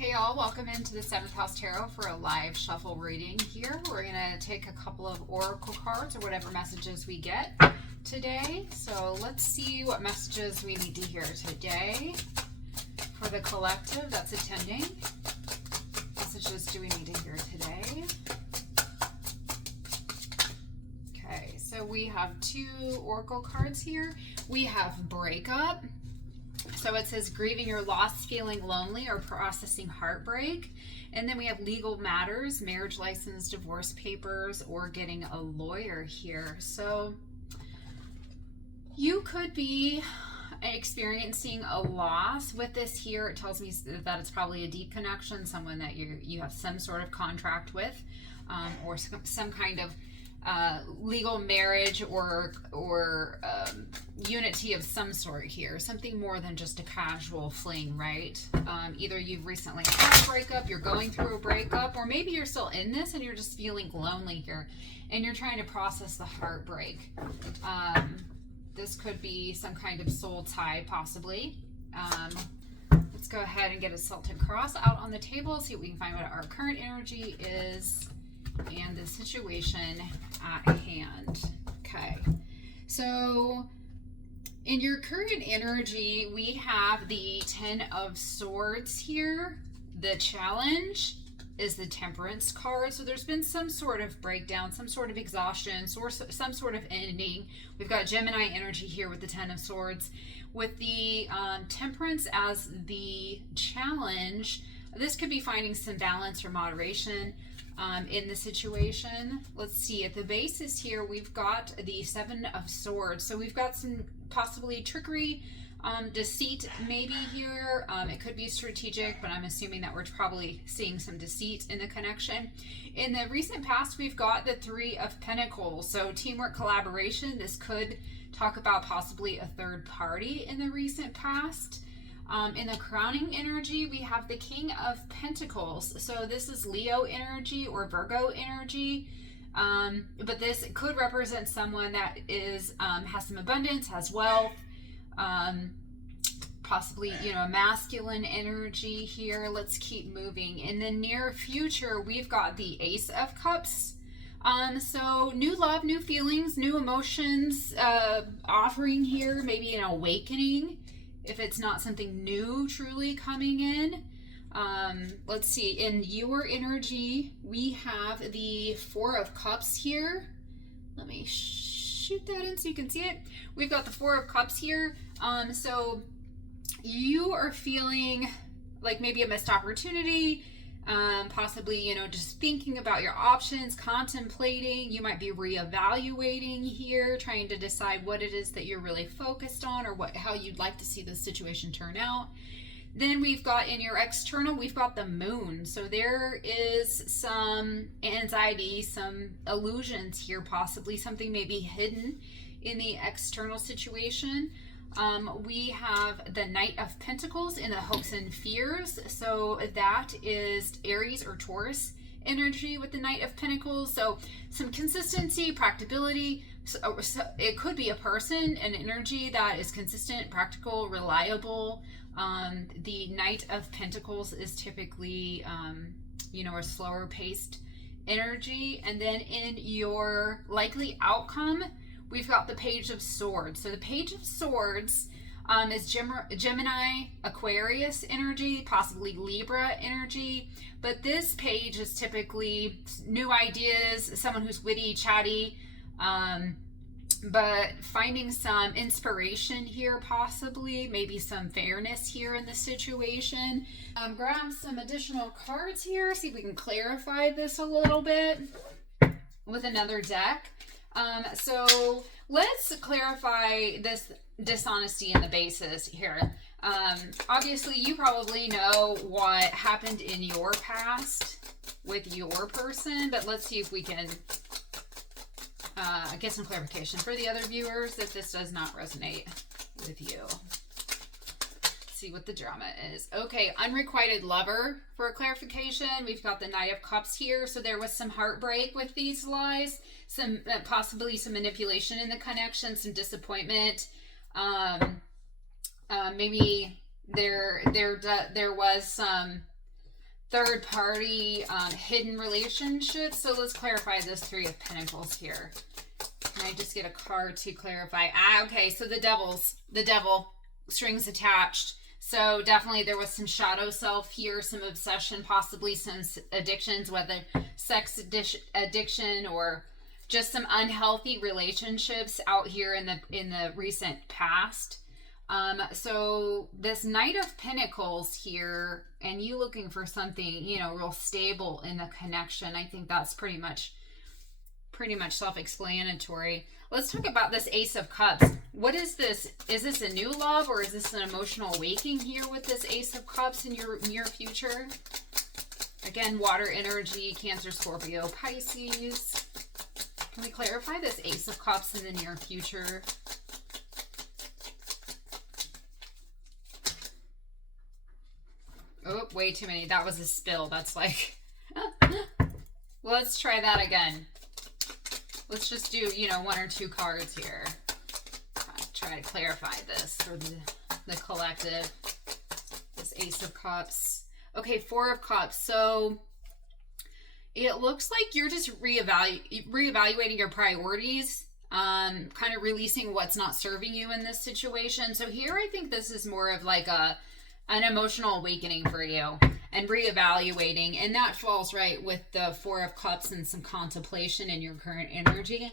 Hey all, welcome into the 7th House Tarot for a live shuffle reading here. We're going to take a couple of oracle cards or whatever messages we get today. So let's see what messages we need to hear today for the collective that's attending. Messages do we need to hear today? Okay, so we have 2 oracle cards here. We have Breakup. So it says grieving your loss, feeling lonely, or processing heartbreak. And then we have legal matters, marriage license, divorce papers, or getting a lawyer here. So you could be experiencing a loss with this here. It tells me that it's probably a deep connection, someone that you have some sort of contract with, or some kind of legal marriage or unity of some sort here. Something more than just a casual fling, right? Either you've recently had a breakup, you're going through a breakup, or maybe you're still in this and you're just feeling lonely here and you're trying to process the heartbreak. This could be some kind of soul tie, possibly. Let's go ahead and get a Celtic cross out on the table, see what we can find what our current energy is and the situation at hand. Okay, so in your current energy, we have the 10 of Swords here. The challenge is the Temperance card. So there's been some sort of breakdown, some sort of exhaustion, some sort of ending. We've got Gemini energy here with the 10 of Swords. With the Temperance as the challenge, this could be finding some balance or moderation in the situation. Let's see, at the basis here, we've got the 7 of Swords. So we've got some possibly trickery, deceit maybe here. It could be strategic, but I'm assuming that we're probably seeing some deceit in the connection. In the recent past, we've got the 3 of Pentacles. So teamwork, collaboration. This could talk about possibly a third party in the recent past. In the crowning energy, we have the King of Pentacles. So this is Leo energy or Virgo energy. But this could represent someone that is has some abundance, has wealth, possibly, a masculine energy here. Let's keep moving. In the near future, we've got the Ace of Cups. So new love, new feelings, new emotions, offering here, maybe an awakening. If it's not something new truly coming in. Let's see, in your energy, we have the 4 of Cups here. Let me shoot that in so you can see it. We've got the 4 of Cups here. So you are feeling like maybe a missed opportunity, possibly, just thinking about your options, contemplating. You might be reevaluating here, trying to decide what it is that you're really focused on or how you'd like to see the situation turn out. Then we've got in your external, we've got the Moon. So there is some anxiety, some illusions here, possibly something maybe hidden in the external situation. We have the Knight of Pentacles in the hopes and fears. So that is Aries or Taurus energy with the Knight of Pentacles. So some consistency, practicability. So it could be a person, an energy that is consistent, practical, reliable. The Knight of Pentacles is typically, a slower paced energy. And then in your likely outcome, we've got the Page of Swords. So the Page of Swords is Gemini, Aquarius energy, possibly Libra energy. But this page is typically new ideas, someone who's witty, chatty, but finding some inspiration here, possibly, maybe some fairness here in the situation. Grab some additional cards here, see if we can clarify this a little bit with another deck. So let's clarify this dishonesty in the basis here. Obviously, you probably know what happened in your past with your person, but let's see if we can get some clarification for the other viewers if this does not resonate with you. Let's see what the drama is. Okay, unrequited lover for a clarification. We've got the Knight of Cups here. So there was some heartbreak with these lies, some possibly some manipulation in the connection, some disappointment. Maybe there was some third party, hidden relationships. So let's clarify this Three of Pentacles here. Can I just get a card to clarify? Okay, so the devil, strings attached. So definitely there was some shadow self here, some obsession, possibly some addictions, whether sex addiction or just some unhealthy relationships out here in the recent past. So this Knight of Pentacles here, and you looking for something, you know, real stable in the connection. I think that's pretty much self-explanatory. Let's talk about this Ace of Cups. What is this? Is this a new love, or is this an emotional awakening here with this Ace of Cups in your near future? Again, water energy, Cancer, Scorpio, Pisces. Can we clarify this Ace of Cups in the near future? Oh, way too many. That was a spill. That's like... Let's try that again. Let's just do, you know, one or two cards here. Try to clarify this for the collective. This Ace of Cups. Okay, Four of Cups. So it looks like you're just reevaluating your priorities, kind of releasing what's not serving you in this situation. So here I think this is more of like an emotional awakening for you and reevaluating, and that falls right with the Four of Cups and some contemplation in your current energy.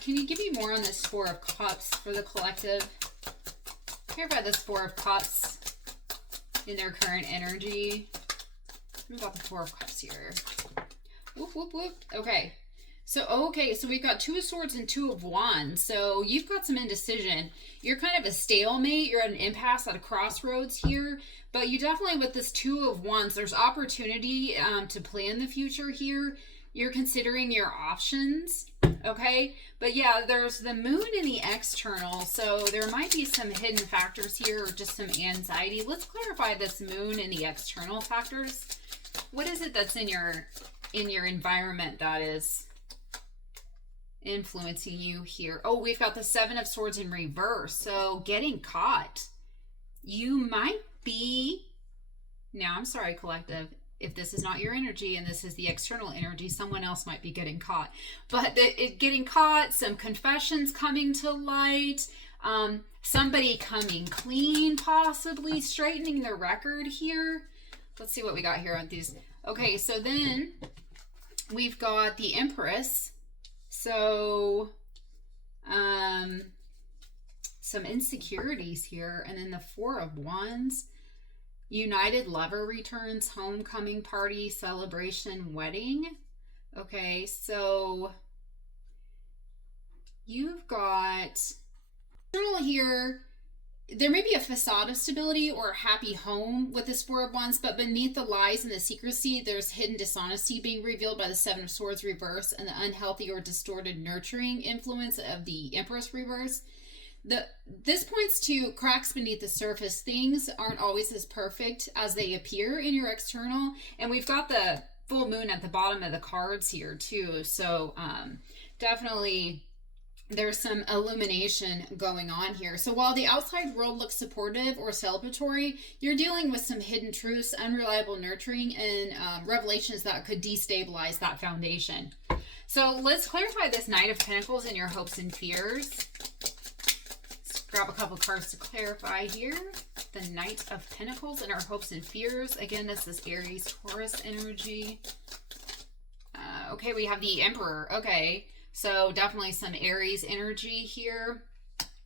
Can you give me more on this Four of Cups for the collective? Care about this Four of Cups in their current energy. What about the Four of Cups here? Whoop, whoop, whoop. Okay. So we've got Two of Swords and Two of Wands. So you've got some indecision. You're kind of a stalemate. You're at an impasse, at a crossroads here. But you definitely, with this Two of Wands, there's opportunity to plan the future here. You're considering your options, okay? But yeah, there's the Moon in the external. So there might be some hidden factors here, or just some anxiety. Let's clarify this Moon in the external factors. What is it that's in your environment that is influencing you here? Oh, we've got the Seven of Swords in reverse. So getting caught. You might be, now I'm sorry, collective, if this is not your energy and this is the external energy, someone else might be getting caught. But getting caught, some confessions coming to light, somebody coming clean, possibly straightening the record here. Let's see what we got here on these. Okay, so then we've got the Empress. So, some insecurities here. And then the Four of Wands. United Lover returns, homecoming party, celebration, wedding. Okay, so you've got here. There may be a facade of stability or a happy home with this Four of Wands, but beneath the lies and the secrecy, there's hidden dishonesty being revealed by the Seven of Swords reverse and the unhealthy or distorted nurturing influence of the Empress reverse. This points to cracks beneath the surface. Things aren't always as perfect as they appear in your external. And we've got the full moon at the bottom of the cards here too. So definitely there's some illumination going on here. So while the outside world looks supportive or celebratory, you're dealing with some hidden truths, unreliable nurturing, and revelations that could destabilize that foundation. So let's clarify this Knight of Pentacles and your hopes and fears. Grab a couple cards to clarify here. The Knight of Pentacles and our hopes and fears. Again, this is Aries, Taurus energy. Okay, we have the Emperor. Okay, so definitely some Aries energy here.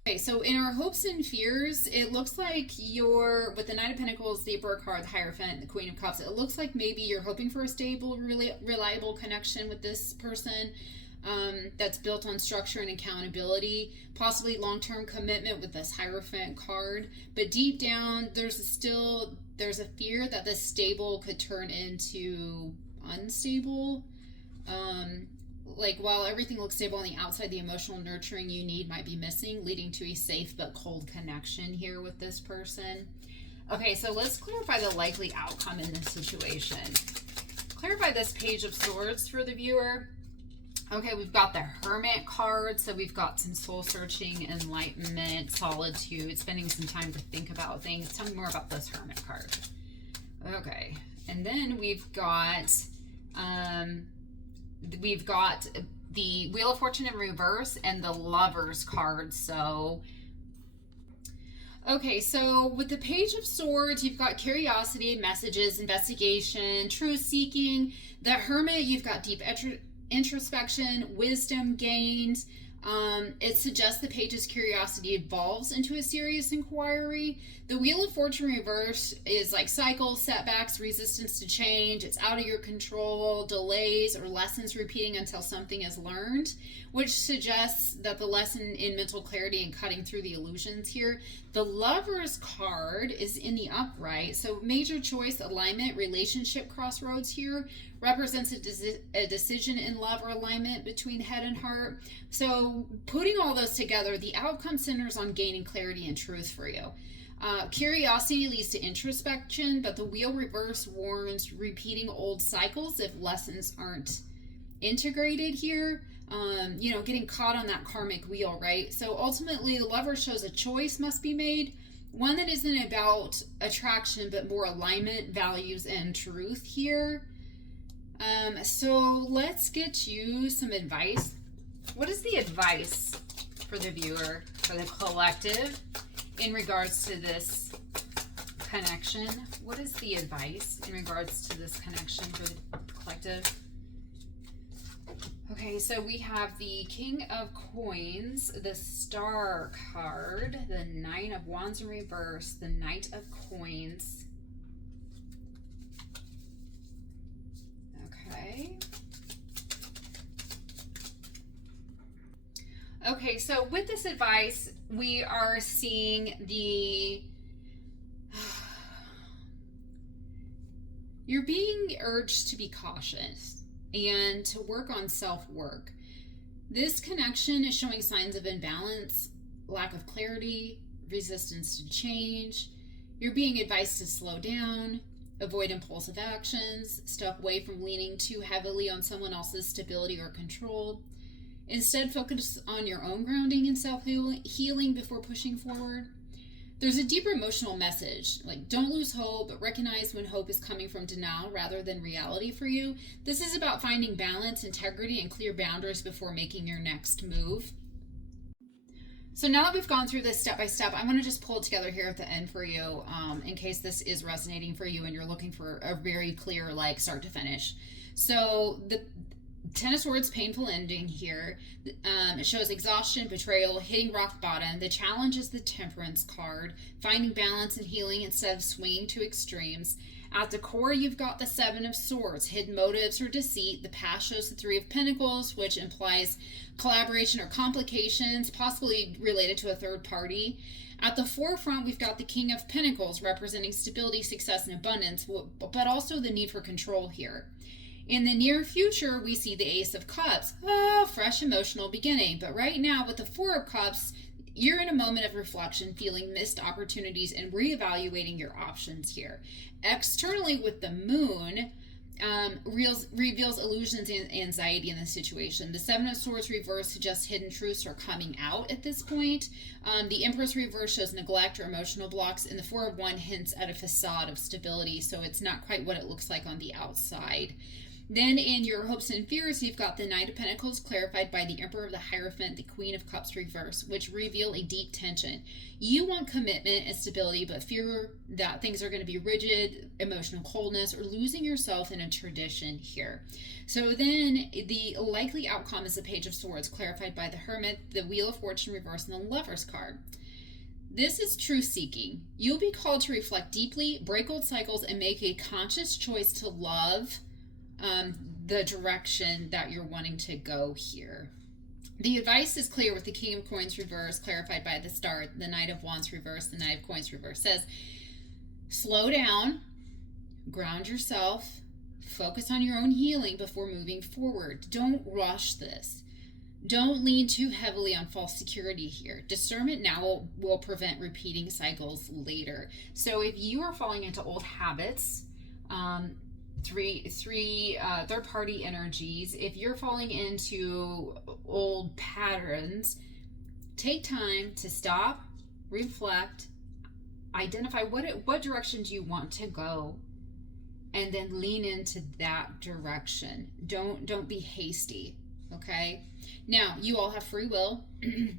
Okay, so in our hopes and fears, it looks like you're, with the Knight of Pentacles, the Emperor card, the Hierophant, the Queen of Cups, it looks like maybe you're hoping for a stable, really reliable connection with this person. That's built on structure and accountability, possibly long-term commitment with this Hierophant card. But deep down, there's a fear that this stable could turn into unstable. Like while everything looks stable on the outside, the emotional nurturing you need might be missing, leading to a safe but cold connection here with this person. Okay, so let's clarify the likely outcome in this situation. Clarify this Page of Swords for the viewer. Okay, we've got the Hermit card, so we've got some soul-searching, enlightenment, solitude, spending some time to think about things. Tell me more about this Hermit card. Okay, And then we've got the Wheel of Fortune in reverse and the Lovers card. So, okay, so with the Page of Swords, you've got curiosity, messages, investigation, truth seeking. The Hermit, you've got deep introspection, wisdom gained. It suggests the page's curiosity evolves into a serious inquiry. The Wheel of Fortune reverse is like cycles, setbacks, resistance to change. It's out of your control, delays, or lessons repeating until something is learned, which suggests that the lesson in mental clarity and cutting through the illusions here. The Lover's card is in the upright, so major choice, alignment, relationship crossroads here represents a decision in love or alignment between head and heart. So putting all those together, the outcome centers on gaining clarity and truth for you. Curiosity leads to introspection, but the wheel reverse warns repeating old cycles if lessons aren't integrated here. Getting caught on that karmic wheel, right? So ultimately, the Lover shows a choice must be made, one that isn't about attraction, but more alignment, values, and truth here. So let's get you some advice. What is the advice for the viewer, for the collective, in regards to this connection? What is the advice in regards to this connection for the collective? Okay, so we have the King of Coins, the Star card, the Nine of Wands in reverse, the Knight of Coins. Okay. Okay, so with this advice, we are seeing you're being urged to be cautious and to work on self-work. This connection is showing signs of imbalance, lack of clarity, resistance to change. You're being advised to slow down, avoid impulsive actions, step away from leaning too heavily on someone else's stability or control. Instead, focus on your own grounding and self-healing before pushing forward. There's a deeper emotional message, like don't lose hope, but recognize when hope is coming from denial rather than reality for you. This is about finding balance, integrity, and clear boundaries before making your next move. So now that we've gone through this step by step, I'm going to just pull it together here at the end for you, in case this is resonating for you and you're looking for a very clear, like, start to finish. So the Ten of Swords, painful ending here. It shows exhaustion, betrayal, hitting rock bottom. The challenge is the Temperance card, finding balance and healing instead of swinging to extremes. At the core, you've got the Seven of Swords, hidden motives or deceit. The past shows the Three of Pentacles, which implies collaboration or complications, possibly related to a third party. At the forefront, we've got the King of Pentacles, representing stability, success, and abundance, but also the need for control here. In the near future, we see the Ace of Cups. Fresh emotional beginning. But right now, with the Four of Cups, you're in a moment of reflection, feeling missed opportunities and reevaluating your options here. Externally, with the Moon, reveals illusions and anxiety in the situation. The Seven of Swords reverse suggests hidden truths are coming out at this point. The Empress reverse shows neglect or emotional blocks, and the Four of Wands hints at a facade of stability, so it's not quite what it looks like on the outside. Then in your hopes and fears, you've got the Knight of Pentacles clarified by the Emperor of the Hierophant, the Queen of Cups reverse, which reveal a deep tension. You want commitment and stability, but fear that things are going to be rigid, emotional coldness, or losing yourself in a tradition here. So then the likely outcome is the Page of Swords clarified by the Hermit, the Wheel of Fortune reverse, and the Lover's card. This is truth seeking. You'll be called to reflect deeply, break old cycles, and make a conscious choice to love the direction that you're wanting to go here. The advice is clear with the King of Coins reverse, clarified by the Star, the Knight of Wands reverse, the Knight of Coins reverse. Says, slow down, ground yourself, focus on your own healing before moving forward. Don't rush this. Don't lean too heavily on false security here. Discernment now will prevent repeating cycles later. So if you are falling into old habits, third-party energies, if you're falling into old patterns, take time to stop, reflect, identify what direction do you want to go, and then lean into that direction. Don't be hasty. Okay. Now, you all have free will.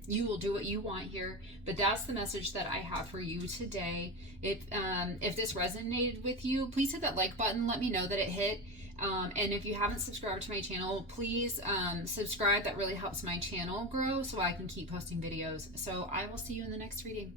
You will do what you want here, but that's the message that I have for you today. If this resonated with you, please hit that like button. Let me know that it hit. And if you haven't subscribed to my channel, please subscribe. That really helps my channel grow so I can keep posting videos. So I will see you in the next reading.